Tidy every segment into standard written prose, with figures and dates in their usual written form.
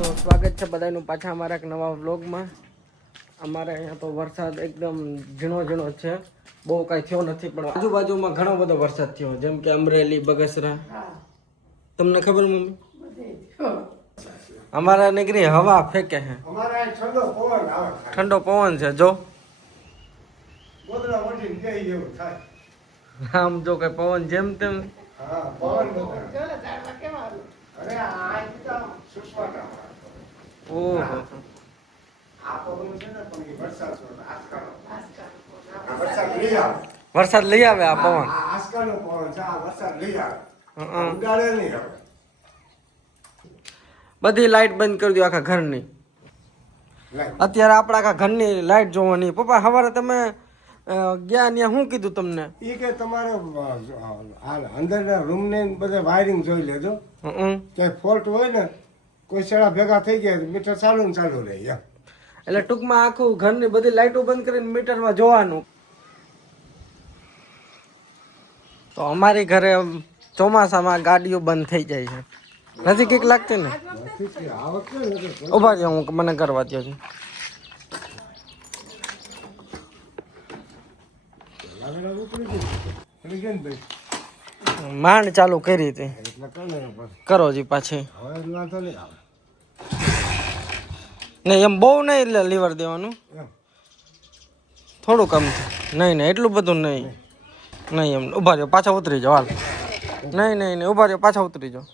તો સ્વાગત છે બધાનું પાછા અમારા એક નવા વ્લોગમાં. અમારે અહીંયા તો વરસાદ એકદમ ઝીણો ઝીણો છે, બહુ કાંઈ થયો નથી, પણ આજુબાજુમાં ઘણો બધો વરસાદ થયો, જેમ કે અમરેલી, બગસરા. તમને ખબર મમ્મી? અમારા નીકળી હવા ફેંકે છે, ઠંડો પવન છે. જો આમ જો કઈ પવન જેમ તેમ. ઓહો, વરસાદ લઈ આવે આ પવન. બધી લાઈટ બંધ કરી દો આખા ઘરની. અત્યારે આપણા આખા ઘરની લાઈટ જોવાની. પપ્પા સવારે તમે ગયા ત્યાં શું કીધું તમને? એ કે તમારે અંદરના રૂમ ને બધા વાયરિંગ જોઈ લેજો, ક્યાંય ફોલ્ટ હોય ને, કોઈ સેડા ભેગા થઈ ગયા મીટર ચાલુ ને ચાલુ રહે. એટલે ટૂંકમાં આખું ઘરની બધી લાઈટો બંધ કરીને મીટરમાં જોવાનું. તો અમારી ઘરે ચોમાસામાં ગાડીઓ બંધ થઈ જાય છે. નથી કઈક લાગતી ને? ઉભા રહ્યો, હું મને કરવા દો છું. માંડ ચાલુ કરી હતી, કરો જી પાછી. નહીં એમ બહુ નહીં, એટલે લીવર દેવાનું થોડું કમ. નહીં નહીં એટલું બધું નહીં. નહીં એમ ઉભા રહ્યો, પાછા ઉતરી જાઓ. હાલ, નહીં નહીં નહીં, ઉભા રહ્યો, પાછા ઉતરી જાઓ.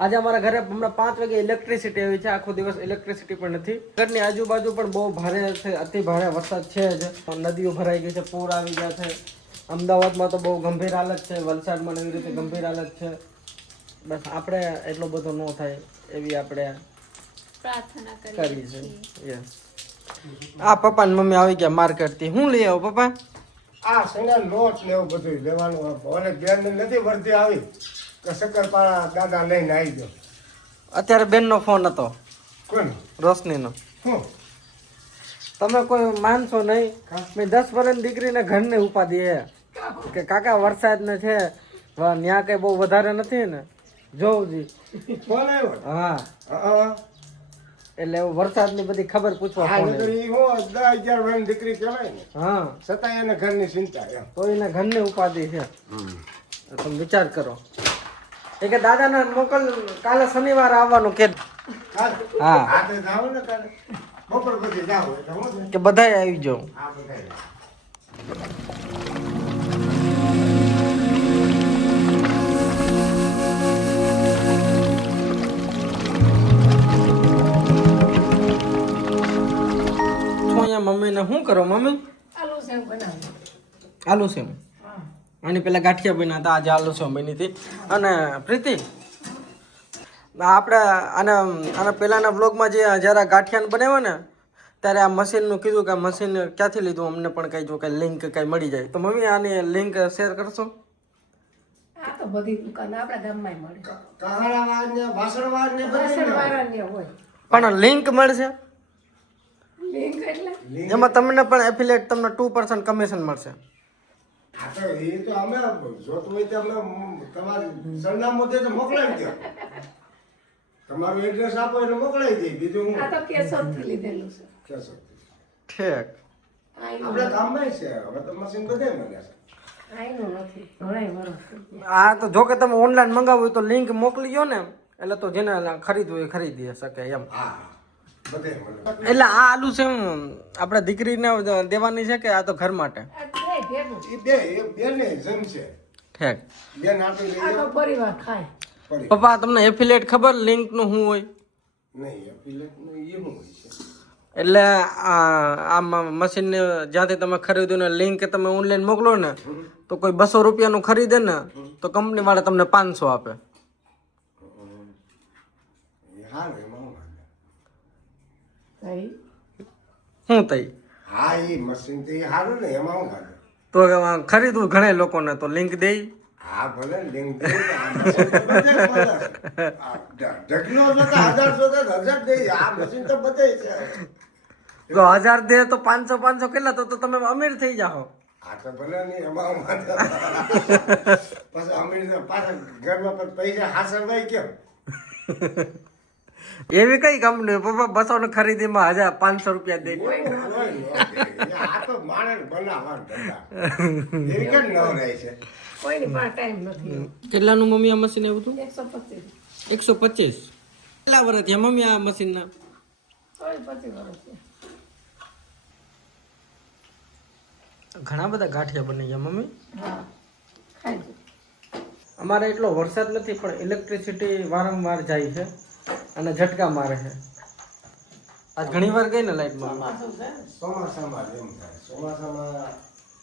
આજે અમારા ઘરે હમણાં 5 વાગે ઇલેક્ટ્રિસિટી આવી છે. આખો દિવસ ઇલેક્ટ્રિસિટી પણ નથી. ઘરની આજુબાજુ પણ બહુ ભારે છે, અતિ ભારે વરસાદ છે જ. નદીઓ ભરાઈ ગઈ છે, પૂર આવી ગયા છે. અમદાવાદમાં તો બહુ ગંભીર હાલત છે, વલસાડમાં એવી રીતે ગંભીર હાલત છે. બસ આપણે એટલો બધો ન થાય એવી આપણે પ્રાર્થના કરી છે. આ પપ્પા ને મમ્મી આવી ગયા માર્કેટથી. શું લઈ આવો પપ્પા? આ સંગા લોટ ને એવું બધું લેવાનું. ઓલે બેન નથી વર્તી આવી, શક્કરપારા દાદા લઈને આવી ગયો. અત્યારે બેનનો ફોન હતો, કોણ? રોશનીનો. તમે કોઈ માનશો નહીં, મેં 10 વર્ષની દીકરીને ઘરને ઉપાધિ હે કે કાકા વરસાદ ને છે, ત્યાં કઈ બહુ વધારે નથી ને. જોવજી કોણ આવ્યો? હા, એટલે વરસાદની બધી ખબર પૂછવા ફોન. 10-11 વર્ષની દીકરી કહેવાય ને. હા, છતાં એને ઘરની ચિંતા. તો એને ઘરની ઉપાધિ છે. તમે વિચાર કરો. એ કે દાદાને મોકલ, કાલે શનિવાર આવવાનું કે. હા, કે બધાય આવી જાઓ. મમ્મીને શું કરો મમ્મી? આલુ સેવ. આની પેલા ગાંઠિયા બન્યા હતા, આજે આલુ સેવ બની હતી. અને પ્રીતિ, આપણે આના પહેલાના બ્લોગમાં જ્યારે ગાંઠિયાને બનાવ્યો ને, ત્યારે આ મશીનનું કીધું કે આ મશીન ક્યાંથી લીધું, અમને પણ કઈ જો કઈ લિંક કઈ મળી જાય તો મમ્મી આની લિંક શેર કરશો? આ તો બધી દુકાન આપણા ગામમાં મળે. પણ લિંક મળશે લિંક એટલે એમાં તમને પણ એફિલિએટ તમને 2% કમિશન મળશે. હા તો એ તો અમે જોતું હોય તો અમે તમારું સરનામું દે તો મોકલાવી દો. તમારું એડ્રેસ આપો એટલે મોકલાવી દે. બીજું હું આ તો કેશોદથી લીધેલું છે. કેશોદથી. ઠીક. આપણે ગામમાં છે, હવે તો મશીન બધે મળે છે. આઈનું નથી ઘણાય વર્ષ. આ તો જો કે તમે ઓનલાઈન મંગાવવું હોય તો લિંક મોકલી દો ને, એટલે તો જેને ખરીદવું એ ખરીદી શકે એમ. હા, બધે મળે. એટલે આ આલુ સેવ આપણે દીકરીને દેવાની છે કે આ તો ઘર માટે? આ બે ભેગું. એ બેને જમશે. ઠીક. બેન આટલું લઈ આ તો જાઓ. પરિવાર ખાય. પડી. પપ્પા તમને એફિલિએટ ખબર લિંક નું શું હોય? નહીં, એપિલેટનું એવું હોય છે. એટલે આ મશીન જ્યાંથી તમે ખરીદ્યું ને લિંક તમે ઓનલાઈન મોકલો ને, તો કોઈ 200 રૂપિયાનું ખરીદે ને તો કંપની વાળા તમને 500 આપે. એ હારું, એમાં હું વાંધો. કઈ શું થઈ? હા, એ મશીન તો એ સારું ને, એમાં હું વાંધો. તો ખરીદવું ઘણા લોકોને તો લિંક દે. હા ભલે લિંક દે. ઢગલો જોતા 1000 જોતા 1000 દે. આ મશીન તો બધે છે. જો 1000 દે તો 500 કેટલા, તો તમે અમીર થઈ જાઓ. આ તો ભલે નહીં એમાં પછી અમે તો પાછા ઘરમાં પછી પૈસા હાસરવાય કેમ? એવી કઈ કંપની પપ્પા બસો ની ખરીદીમાં 1500 રૂપિયા દે? કોઈ ન દે. આ તો માણસ બનાવવાનું ધંધા. એવી કેમ ન રહે છે? કોઈની પાસે ટાઈમ નથી. કેટલાનું મમ્મી આ મશીન આવ્યું હતું? 125. 125. કેટલા વર્ષ થયા મમ્મી આ મશીન ના? કોઈ 25 વર્ષ છે. ઘણા બધા ગાંઠિયા બની ગયા મમ્મી. હા ખાઈ લો. અમારે એટલો વરસાદ નથી પણ ઇલેક્ટ્રિસિટી વારંવાર જાય છે અને ઝટકા મારે છે. આજ ઘણી વાર ગઈ ને લાઈટ માં. ચોમાસું છે ને. ચોમાસામાં એમ થાય. ચોમાસામાં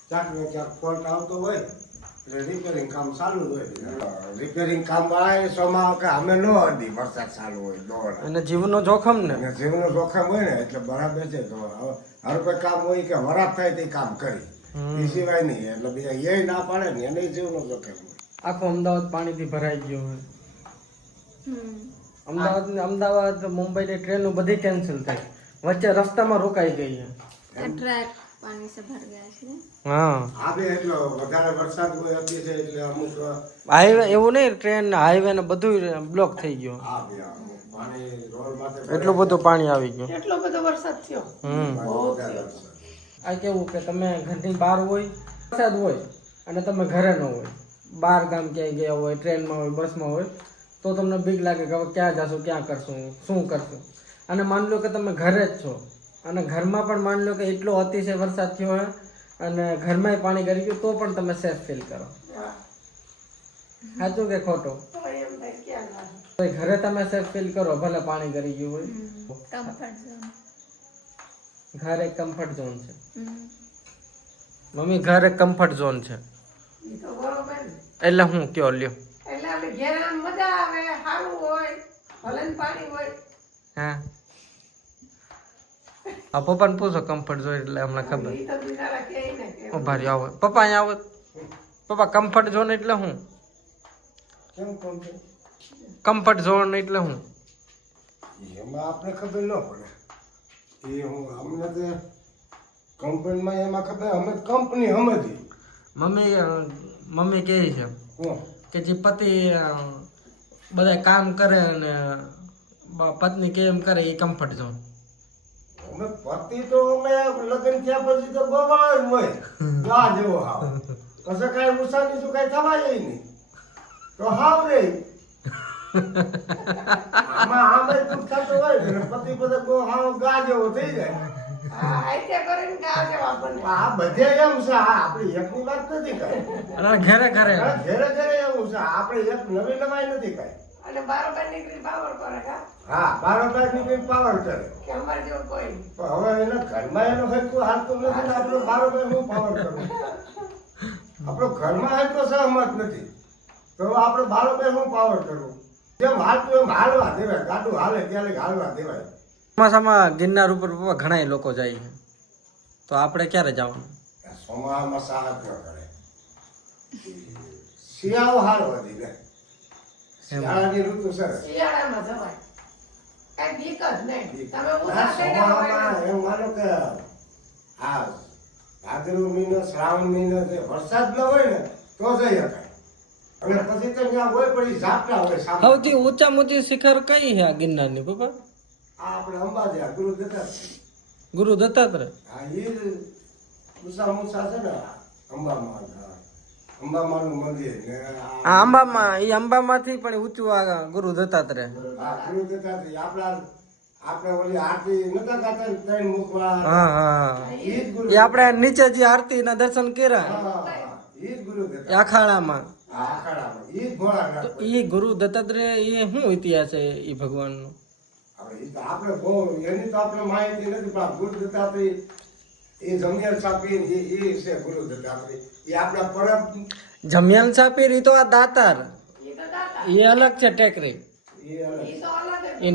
ક્યાંક ને ક્યાંક ફોલ્ટ આવતો હોય એટલે રિપેરિંગ કામ ચાલુ જ હોય. રિપેરિંગ કામ વાળા સોમાં કે અમે ન અડી વરસાદ ચાલુ હોય દોડ અને જીવનો જોખમ ને. અને જીવનો જોખમ હોય ને એટલે બરાબર છે. તો હર કોઈ કામ હોય કે વરાપ થાય તે કામ કરી એ સિવાય નહીં. એટલે બીજા એ ના પાડે ને એને જીવનો જોખમ હોય. આખો અમદાવાદ પાણીથી ભરાઈ ગયો હોય. અમદાવાદ મુંબઈ ની ટ્રેનો બધી કેન્સલ થઈ, વચ્ચે રસ્તામાં રોકાઈ ગઈ છે. ट्रैक पानी से भर गया है। હા આવે એટલો વધારે વરસાદ હોય અતિ છે એટલે અમુક હાઈવે એવું નહીં, ટ્રેન હાઈવે ને બધું બ્લોક થઈ ગયું. આવે અમુક પાણી રોડ માટે એટલું બધું પાણી આવી ગયું. એટલો બધો વરસાદ થયો. વધારે વરસાદ. આ કેવું કે તમે ઘરની બહાર હોય, વરસાદ હોય અને તમે ઘરે ન હોય, બહાર ગામ ક્યાંય ગયા હોય, ટ્રેનમાં હોય, બસમાં હોય, તો તમને બીક લાગે કે હવે ક્યાં જશું, ક્યાં કરશું, શું કરશું. અને માન લો કે તમે ઘરે જ છો અને ઘરમાં પણ માન લો કે એટલો અતિશય વરસાદ થયો હોય અને ઘરમાં પાણી કરી ગયું તો પણ તમે સેફ ફીલ કરો. સાચું કે ખોટું? તો એમ થાય ક્યાં ના. તો ઘરે તમે સેફ ફીલ કરો ભલે પાણી કરી ગયું હોય. Comfort zone. ઘર એક કમ્ફર્ટ ઝોન છે મમ્મી, ઘર એક કમ્ફર્ટ ઝોન છે. ઈ તો બરોબર ને. એટલે હું કયો લ્યો. એટલે આપણે ઘેર આમ મજા આવે, સારું હોય, ભલે ને પાણી હોય. હા આ પપ્પાને પૂછો કમ્ફર્ટ ઝોન એટલે હમણાં ખબર. ઈ તો બિચારા કહે ને કે ઉભા રહ્યો, આવો પપ્પા, અહીંયા આવો. પપ્પા કમ્ફર્ટ ઝોન એટલે હું? કેમ કોણ છે? કમ્ફર્ટ ઝોન એટલે હું? એમાં આપણે ખબર ન પડે. એ હું અમને તો કંપનીમાં એમાં ખબર અમે કંપની સમજી મમ્મી કહે છે કોણ કે જે પતિ બધા કામ કરે અને પત્ની કેમ કરે એ કમ્ફર્ટ ઝોન. અમે પતિ તો અમે લગ્ન થયા પછી તો ગવાય જ હોય ગા જેવો હાવ. પછી કાંઈ ઉષાની શું કાંઈ થવાય નહીં તો હાવ રે આમાં આમે દુઃખ થતું હોય ને પતિ બધા હાવ ગા જેવો થઈ જાય. હા આઈતે કરીને ગાવ જવા બને. આ બધે એમ છે. આ આપણી એકની વાત નથી કાંઈ. અને ઘરે ઘરે ઘરે ઘરે એવું છે. આપણે એક નવી નવાઈ નથી કાંઈ. અને બારોબાર નીકળી પાવર કરે કા હા બારોબાર ની પાવર કરે કે અમારે જેવું કોઈ નહીં. પણ હવે એના ઘરમાં એનો હરકું હાલતું નથી ને આપણો બારોબાર શું પાવર કરવો? આપણો ઘરમાં હરકો સહમત નથી તો આપણે બારોબાર શું પાવર કરવું? જેમ હાલતું એમ હાલવા દેવાય. ગાડું હાલે ત્યારે હાલવા દેવાય. ચોમાસામાં ગિરનાર ઉપર પપ્પા ઘણા લોકો જાય છે, તો આપણે ક્યારે જવાનું? સોમામાં સાહસ ન કરે. શિયાળો હારો વધી ને શિયાળાની ઋતુ સરસ. શિયાળામાં જવાય. કઈ બીક જ નહીં. તમે આ ઉધા થઈ ગયા હોય સોમામાં એમ માનો કે આ ભાદરવો મહિનો શ્રાવણ મહિનો જે વરસાદ ન હોય ને તો જઈ શકાય. અને પછી તો ત્યાં હોય પડી ઝાપટા હોય સામે. સૌથી ઊંચામાં ઊંચી શિખર કઈ છે આ ગિરનારની પપ્પા? આ આપણે અંબાજી આ ગુરુ દત્તા ગુરુ દત્તાત્રેય. આ એ મુસા છે ને અંબામાં. અંબામાનું મંદિર ને આ અંબામાંથી પણ ઊંચું આ ગુરુ દત્તાત્રેય. આ ગુરુ દત્તાત્રેય આપણે ઓલી આરતી નતા ગાતા ને ત્રણ મુખવાળા. હા હા એ જ ગુરુ. એ આપણે નીચે જે આરતી ના દર્શન કર્યા હા, એ જ ગુરુ એ દત્તા. અખાડામાં. આ આખાડામાં એ જ ભોળાનાથ. તો એ ગુરુ દત્તાત્રેય એ શું ઇતિહાસ છે એ ભગવાનનો? હવે એ તો આપણે બહુ એની તો આપણે માહિતી નથી પણ આ ગુરુ દત્તાત્રેય એ જમિયલ સાપી એ છે ગુરુ દત્તાત્રેય. એ આપણા પરમ જમિયાન સાપીર એ તો આ દાતાર, એ તો દાતા. એ અલગ છે ટેકરી. એ અલગ. એ તો અલગ જ. એ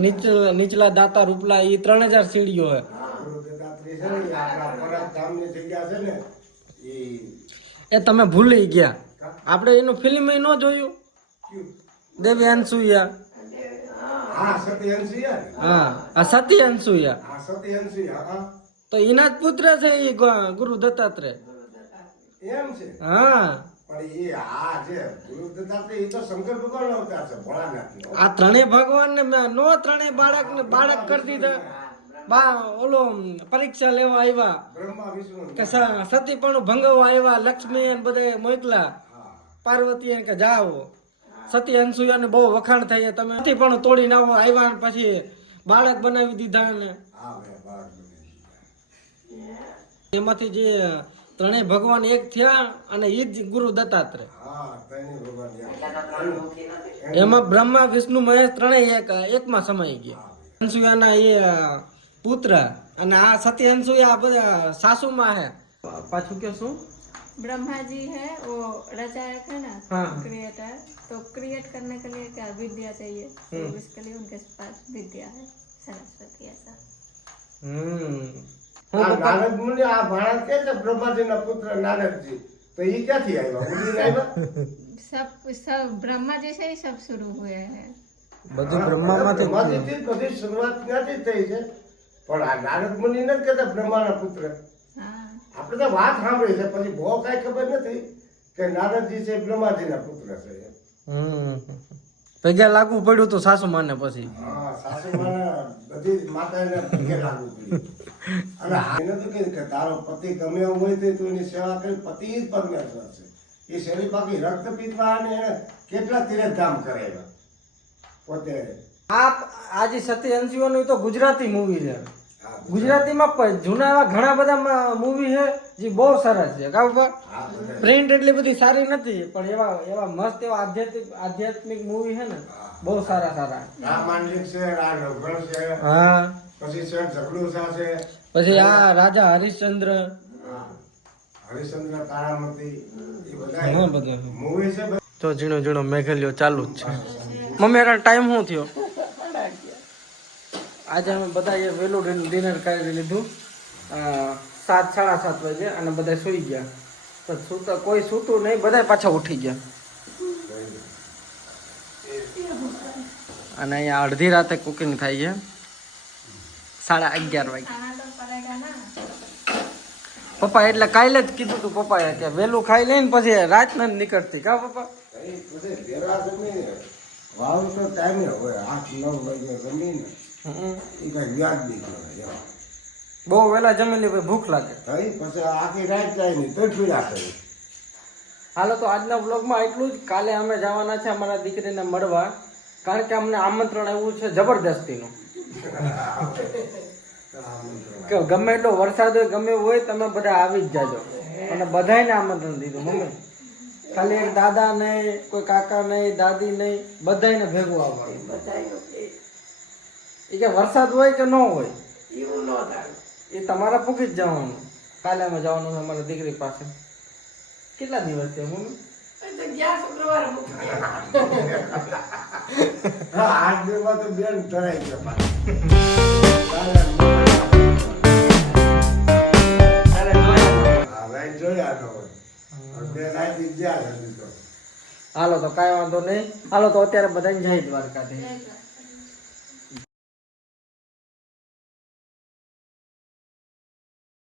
નીચલા દાતાર ઉપલા એ 3000 સીડીઓ હે. ગુરુ દત્તાત્રેય છે ને એ આપણા પરમ ધામની જગ્યા છે ને એ તમે ભૂલી ગયા. આપણે એનું ફિલ્મ ન જોયું, દેવી અનસુયા. હા સત્યહંસિયા ને? હા આ સતી અનસુયા. હા સત્યહંસિયા. હા તો એના જ પુત્ર છે એ ગુરુ દત્તાત્રેય. એમ છે હા પણ એ આ જે ગુરુ દત્તાત્રેય એ તો શંકર ભગવાનનો અવતાર છે ભોળાનાથનો. આ ત્રણેય ભગવાન ને નો ત્રણેય બાળક કરી દીધા. ઓલો પરીક્ષા લેવા આવ્યા બ્રહ્મા વિષ્ણુ કે સતી પણ ભંગવા આવ્યા, લક્ષ્મી ને બધે મોકલા, હા પાર્વતી કે જાઓ. સતી અનસુયા ને બહુ વખાણ થાય, તમે સતી પણ તોડી નાખો આવ્યા ને પછી બાળક બનાવી દીધા ને હા ભાઈ બાળક બની ગયા. એમાંથી જે ત્રણેય ભગવાન એક થયા અને એ જ ગુરુ દત્તાત્રેય. હા ત્રણેય ભગવાન એક. એટલે તો ત્રણ મુખી નથી. એમાં બ્રહ્મા વિષ્ણુ મહેશ ત્રણેય એકમાં સમાઈ ગયા. અનસુયાના એ પુત્ર અને આ સતી અનસુયા આ બધા સાસુમાં હે. પાછું કે શું ब्रह्मा जी है वो रचायक है ना, हाँ। क्रिएटर, तो क्रिएट करने के लिए क्या विद्या चाहिए, तो इसके लिए उनके पास विद्या है, सरस्वती ऐसा। આ નારદ મુનિ આ ભાણા કે છે બ્રહ્માજીના પુત્ર નારદજી, તો ઈ ક્યાંથી આવ્યા? ઉડીને આવ્યા? सब ब्रह्मा जी से ही सब शुरू हुए हैं। બધું બ્રહ્મામાંથી જ થયું. બ્રહ્માજીથી જ બધી શરૂઆત ત્યાંથી જ થઈ છે. પણ આ નારદ મુનિ નથી કહેતા બ્રહ્માના પુત્ર. हाँ, આપણે તો વાત સાંભળી છે, પછી બહુ કાંઈ ખબર નથી કે નારદજી છે બ્રહ્માજીના પુત્ર છે. પગે લાગવું પડ્યું તો સાસુ માને પછી. હા સાસુમાને બધી માતાને પગે લાગુ પડ્યું. અને આ નતું કીધું કે તારો પતિ ગમે એવું હોય તો તું એની સેવા કરી, પતિ જ પરમેશ્વર છે. એ શરીર બાકી રક્ત પીવા અને એને કેટલા તીર્થધામ કરાવ્યા પોતે. આ જે સતી અંશુઓનું તો ગુજરાતી મૂવી છે. ગુજરાતીમાં પણ જૂના એવા ઘણા બધા મૂવી છે જે બહુ સરસ છે. કા ઉપર હા બધા પ્રિન્ટ એટલી બધી સારી નથી, પણ એવા મસ્ત એવા આધ્યાત્મિક મૂવી છે ને, બહુ સારા સારા. રામાયણ છે, આ રઘુવંશ છે, હા, પછી શેઠ ઝઘડુસા છે, પછી આ રાજા હરિશ્ચંદ્ર, હા, હરિશ્ચંદ્ર તારામતી, એ ઘણા બધા બધા મૂવી છે. તો ઝીણો ઝીણો મેઘેલિયો ચાલુ જ છે. મમ્મી એનો ટાઈમ શું થયો? આજે અમે બધા વહેલું ડિનર કરી લીધું, 7, 7:30 વાગે, અને બધા સૂઈ ગયા. તો કોઈ સૂતું નહીં, બધા પાછા ઉઠી ગયા. અને અહીંયા અડધી રાતે કુકિંગ થાય છે, 11:30 વાગે. खाना तो पड़ेगा ना। પપ્પા એટલે કાલે જ કીધું તું પપ્પાએ કે વહેલું ખાઈ લઈને પછી રાત ન નીકળતી. કા પપ્પા? એ બધે ભેરા જમીને વાવ તો ટાઈમે હોય 8-9 વાગે જમીને એ કઈ વ્યાજ નહીં કરે. બહુ વહેલા જમી લે ભૂખ લાગે. થઈ પછી આખી રાત જાય નહીં તો પીડા કરી. હાલો તો આજના વ્લોગમાં એટલું જ. કાલે અમે જવાના છે અમારા દીકરીને મળવા, કારણ કે અમને આમંત્રણ આવ્યું છે જબરદસ્તીનું. કે ગમે એટલો વરસાદ હોય, ગમે એવું હોય, તમે બધા આવી જ જાજો. અને બધાને આમંત્રણ દીધું. મમ્મી ખાલી એક દાદા નહીં, કોઈ કાકા નહીં, દાદી નહીં, બધાને ભેગું આવવાનું. બધાયનો એ એ કે વરસાદ હોય કે ન હોય એવું ન થાય. એ તમારે પૂકી જ જવાનું. કાલે અમે જવાનું છે અમારા દીકરી પાસે. કેટલા દિવસ છે મમ્મી? એ તો ગયા શુક્રવારે મૂકી ગયા. હા 8 દિવસમાં તો બેન ધરાઈ ગયા. જોયા તો હોય બે રાત ગયા. હાલો તો કાંઈ વાંધો નહીં. હાલો તો અત્યારે બધાને જય દ્વારકાધીશ.